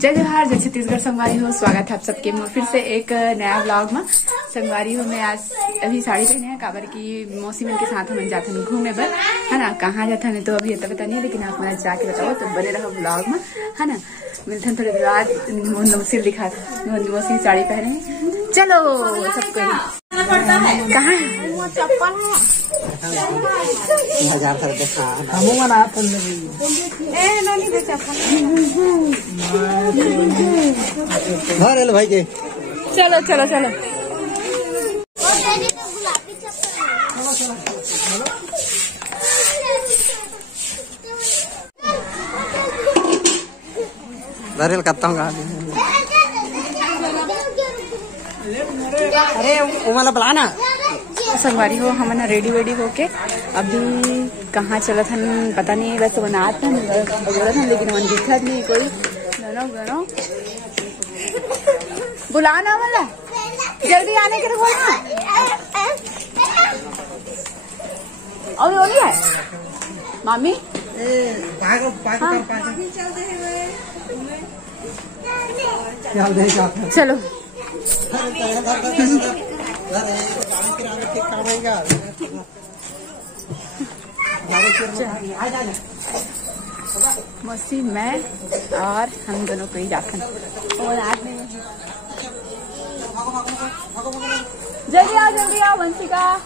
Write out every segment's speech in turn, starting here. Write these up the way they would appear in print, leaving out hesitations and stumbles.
जय जवाहर, जय छत्तीसगढ़। संगवारी हो, स्वागत है आप सबके फिर से एक नया ब्लॉग में। संगवारी हो, मैं आज अभी साड़ी पहने हैं काबर की मौसी मन के साथ हम जाते हैं घूमने पर, है ना। कहाँ जाते हैं तो अभी पता नहीं है, लेकिन आप मैं जाके बताओ तो बने रहो ब्लॉग में, है ना। मिलते हैं थोड़े देर बाद। मौसी दिखा था, मौसी साड़ी पहने हैं। चलो सबको कहाँ भाई के चलो चलो चलो। दारेल करता हूँ। अरे वो मला बुलाना। संगवारी हो, हम ना रेडी वेडी होके अभी कहाँ चला था पता नहीं, बस बनात था बोला था, लेकिन मन दिखत नहीं कोई। गनो गनो बुलाना वाला, जल्दी आने के बोल ना। और वो है मामी, चलो मौसी मैं और हम दोनों को ही जाते हैं। जल्दी आओ वंशिका।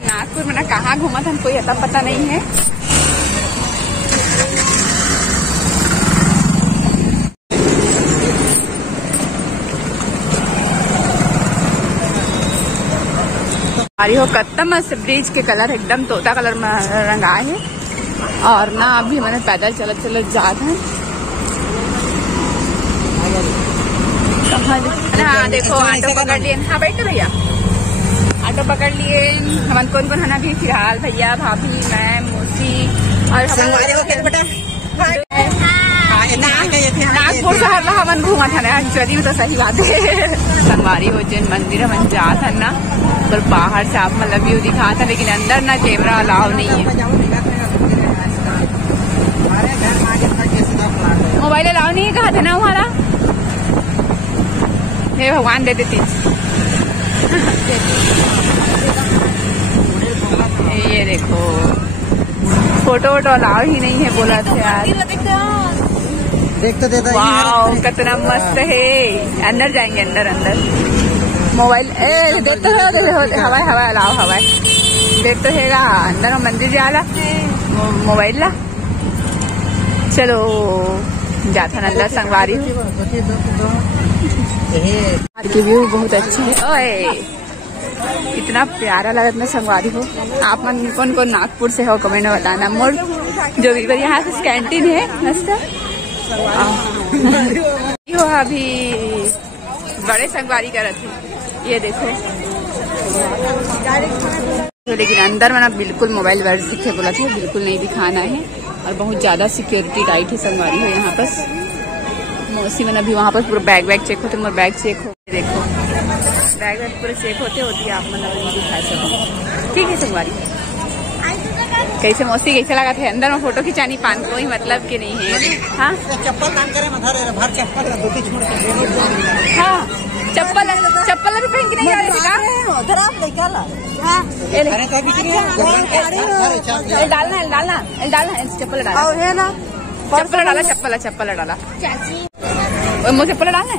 नागपुर में ना कहाँ घूमा था कोई अता पता नहीं है। हो कत्ता मस्त ब्रिज के कलर एकदम तोता कलर में रंगाए है। और ना अभी मैंने पैदल चलत जाते हैं। हाँ देखो ऑटो पकड़ लिए। हाँ बैठे भैया, ऑटो पकड़ लिए। हम कौन कौन है ना भी फिलहाल भैया भाभी मैं मौसी और नागपुर शहर ला हमन घूमा था ना। एक्चुअली में तो सही बात है। संगवारी हो जिन मंदिर हम जात है ना, पर बाहर से आप मतलब व्यू दिखा था, लेकिन अंदर ना कैमरा अलाउ नहीं है, मोबाइल अलाउ नहीं है। कहा था ना हमारा, हे भगवान दे देती। ये देखो फोटो वोटो अलाउ ही नहीं है बोला था यार। देख तो देता। वाओ कितना मस्त है। अंदर जाएंगे, अंदर मोबाइल देख तो हवाई हवाई अलाव हवाई देख तो है अंदर हम मंदिर जाला मोबाइल ला। चलो जाता अंदर। संगवारी की व्यू बहुत अच्छी है। ओए इतना प्यारा लगता है संगवारी हो। आप मन कौन कौन नागपुर से हो कमेंट में बताना। मोर जो भी यहाँ से कैंटीन है मस्त हो। अभी बड़े संगवारी करत है, ये देखो। तो लेकिन अंदर में ना बिल्कुल मोबाइल वर्ड दिखे बोला था, बिल्कुल नहीं दिखाना है। और बहुत ज्यादा सिक्योरिटी टाइट है संगवारी है यहाँ पर। मौसी मैंने अभी वहाँ पर पूरा बैग चेक होते, मेरा बैग चेक हो। देखो बैग पूरे चेक होते है। आप मतलब दिखा सको, ठीक है संगवारी। कैसे मौसी कैसे लगा थे अंदर में फोटो खिंचानी पान कोई मतलब के नहीं है। हाँ चप्पल दान करे भर चप्पल हाँ चप्पल अभी पहन के नहीं आ रही डालना चप्पल डाला मुझे चप्पल डालना है।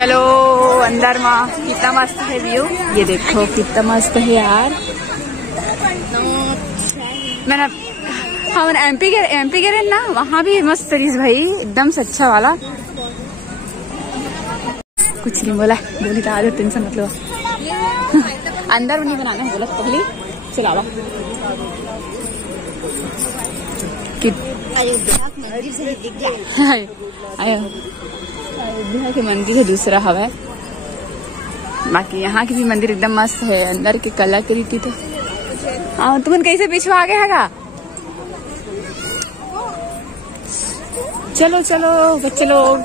चलो अंदर माँ कितना मस्त है व्यू। ये देखो कितना मस्त है यार। मैंने हम एमपी के ना, वहाँ भी मस्त सीरीज भाई एकदम से अच्छा वाला। कुछ नहीं बोला, बोली तो आज टेंशन मतलब अंदर नहीं बनाना है बोला पहले चलावा। अयोध्या के मंदिर है दूसरा हवा है। बाकी यहाँ की भी मंदिर एकदम मस्त है, अंदर की कलाकृति तो तुमन कैसे पिछवा गया है। चलो चलो बच्चे लोग।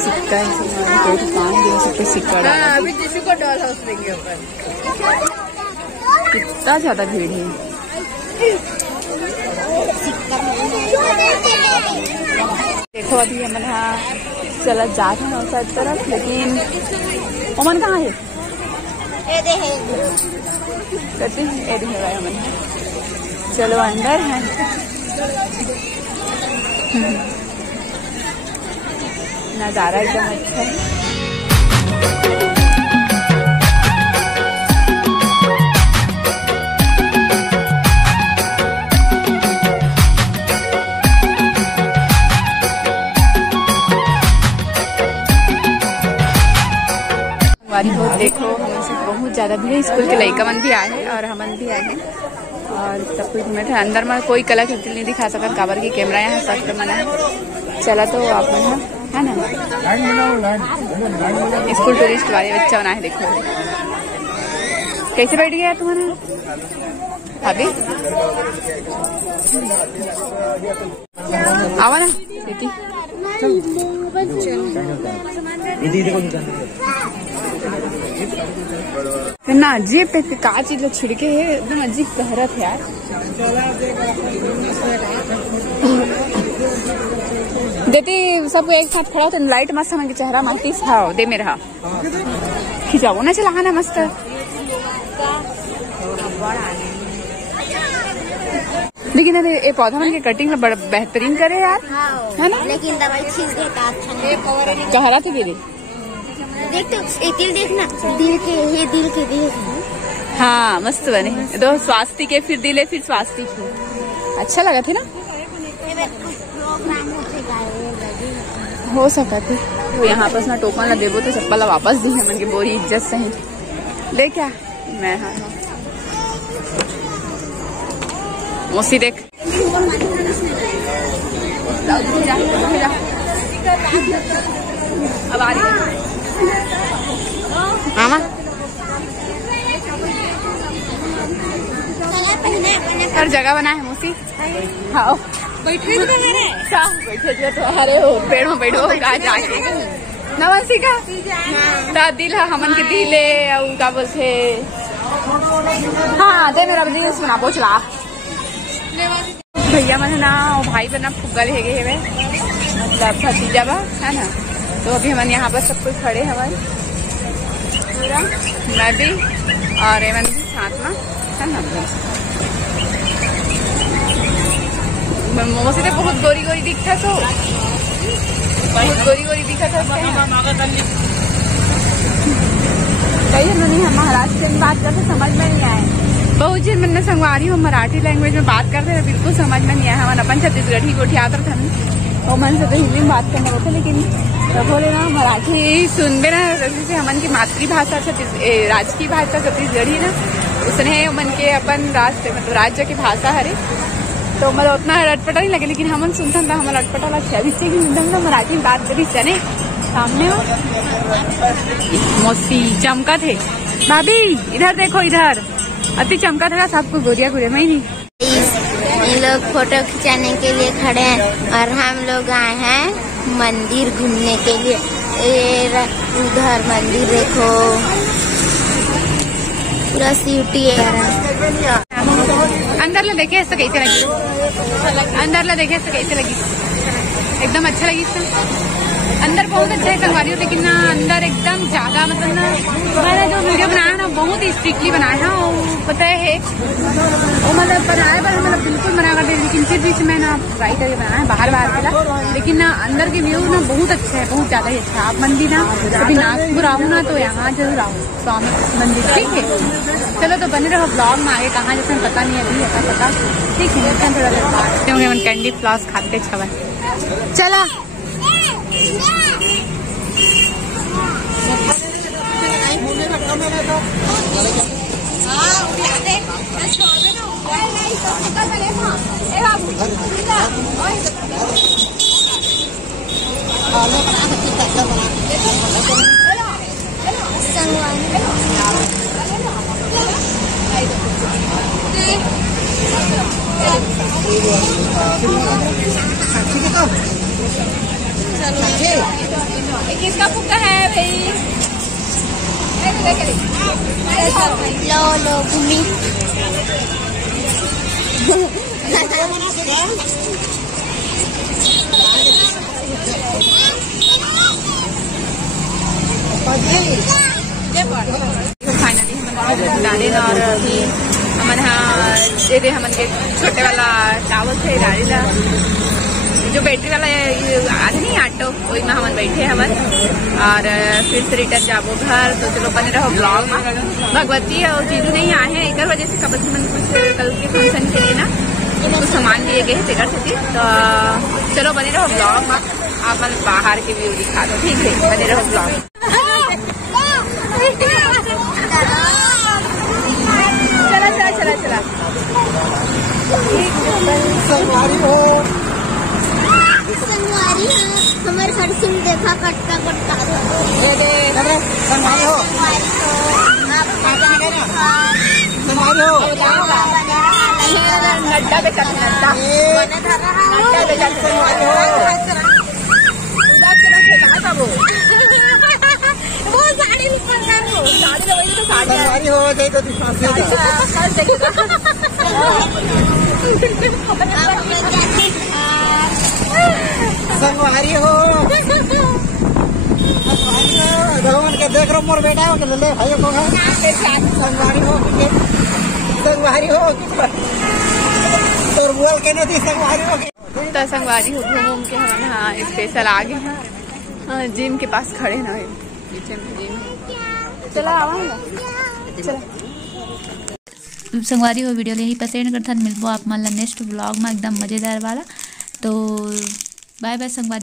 सिक्का सिक्का अभी किसी को डॉल हाउस देंगे ऊपर। कितना ज्यादा भीड़ है। देखो अभी हम यहाँ चला जाते हैं उस तरफ, लेकिन ओमन कहाँ है? कहते हैं अमन। चलो अंदर है। नजारा एकदम अच्छा है। देखो बहुत ज्यादा भीड़, स्कूल के लड़का मन भी आए हैं और हमन भी आए हैं और सब कुछ बैठे अंदर में। कोई कलाकृति नहीं दिखा सकता, काबर की कैमरा यहाँ सख्त मना है। चला तो आप है ना, स्कूल टूरिस्ट वाले बच्चा बना है। देखो कैसे बैठ गया तुम्हारा अभी। आवा ना देखी ना अजीब पे का चीज छिड़के है, एकदम अजीब शहरत है यार। देती सबको एक साथ खड़ा होता, लाइट मस्त हमारे चेहरा मस्ती खाओ दे मेरा खिंचाओ ना, चला ना मस्त। लेकिन अरे ये पौधा मन की कटिंग बड़ा बेहतरीन करे यार, है ना। लेकिन दवाई छींच देता अच्छा कहरा तो गिरी देख तो दिल देखना, दिल के देख। हाँ मस्त बने दो, स्वास्थ्य के फिर दिले फिर स्वास्थ्य के अच्छा लगा थे ना, हो सका थे। तो यहाँ पर ना टोकन ला देवो तो चप्पल वापस दी है मन की बोरी इज्जत से ही ले क्या मैं। हाँ मौसी देख अब आ रही है मामा। हर जगह बना है मौसी। हाँ बैठे तो अरे हो पेड़ में बैठो कहा जाके नवंसी का दिल है हमन के दिले और का बोलते। हाँ दे मेरा दिल सुना बोचला भैया मन ना भाई बना फुग्गा ले गए मतलब भतीजा बा है ना। तो अभी हम यहाँ पर सब कुछ खड़े हमारे पूरा, मैं भी और एमन भी साथ में है ना। मौसी तो बहुत गोरी गोरी दिखता, तो बहुत गोरी गोरी दिखा था। कई नहीं हम महाराष्ट्र में बात करते समझ में नहीं आए। बहुत जन मैंने संगवारी हूँ मराठी लैंग्वेज में बात करते हैं, बिल्कुल समझ में नहीं आया। हमारा अपन छत्तीसगढ़ी को थियातर था और मन से तो हिंदी में बात करना होता, लेकिन बोले ना मराठी सुनबे ना जैसे हमन की मातृभाषा राजकीय भाषा छत्तीसगढ़ी ना, उसने मन के अपन राष्ट्र मतलब राज्य की भाषा हरे, तो मतलब उतना अटपटा नहीं लगे। लेकिन हमन सुनता था हमारा अटपटा लगता है कि सुनता मराठी में बात करी चने सामने हो। मौसी चमका थे भाभी, इधर देखो इधर अति चमका था सबको गोरिया गोरिया में नहीं। ये लोग फोटो खिंचाने के लिए खड़े हैं और हम लोग आए हैं मंदिर घूमने के लिए। ये उधर मंदिर देखो पूरा सिटी है। अंदर ला देखे ऐसा कैसे लगी, अंदर ला देखे ऐसा कैसे लगी, एकदम अच्छा लगी इसका। अंदर बहुत अच्छा है संगवारी, लेकिन ना अंदर एकदम ज्यादा मतलब ना मैंने जो वीडियो बनाया ना बहुत ही स्ट्रिक्टली बनाया है। और पता है वो मतलब बनाया पर मतलब बिल्कुल मना कर दे, लेकिन फिर बीच में ना ट्राई करके बनाया है बाहर के। लेकिन ना अंदर के व्यू ना बहुत अच्छा है, बहुत ज्यादा ही अच्छा। आप मंदिर ना कभी नागपुर आओ ना तो यहाँ जरूर आओ स्वामी मंदिर, ठीक है। चलो तो बने रहो ब्लॉग में, आगे कहाँ जैसे पता नहीं अभी ऐसा पता, ठीक है। थोड़ा देर कैंडी फ्लॉस खाते छवा चला। किसका फुक्का है भाई? लो लो घूमी फाइनली हम डाले और अभी हमारे यहाँ दे हमन के छोटे वाला टावर थे गाड़ी ला जो बैटरी वाला आज नहीं ऑटो वही में हमन बैठे हमन और फिर से रिटर्न जाबो घर। तो चलो बने रहो ब्लॉग में। भगवती और जीजू नहीं आए हैं एक वजह से कबल मन कुछ कल के फंक्शन के लिए ना कुछ सामान लिए गए टिकट से। तो चलो बने रहो ब्लॉग में। आप मन बाहर के व्यू दिखा दो, ठीक है? बने रहो ब्लॉग। चला चला चला चला संगवारी हमारे घर से देखा कटता कटता संगवारी हो नड्डा बेचा नड्डा बेचा वो साड़ी संगवारी हो गई तो संगवारी हो भगवान के देख रहा मोर बेटा ले ले भाई को संगवारी हो संगवारी हो तो बोल के नहीं संगवारी हो। तो संगवारी हो घूम के हम यहाँ स्पेशल आ गए हैं जिम के पास खड़े ना है पीछे में जिम। चला आवांगा चला संगवारी हो वीडियो यही पसंद करता मिलबो आप मान नेक्स्ट ब्लॉग में एकदम मजेदार वाला। तो बाय बाय संगवारी।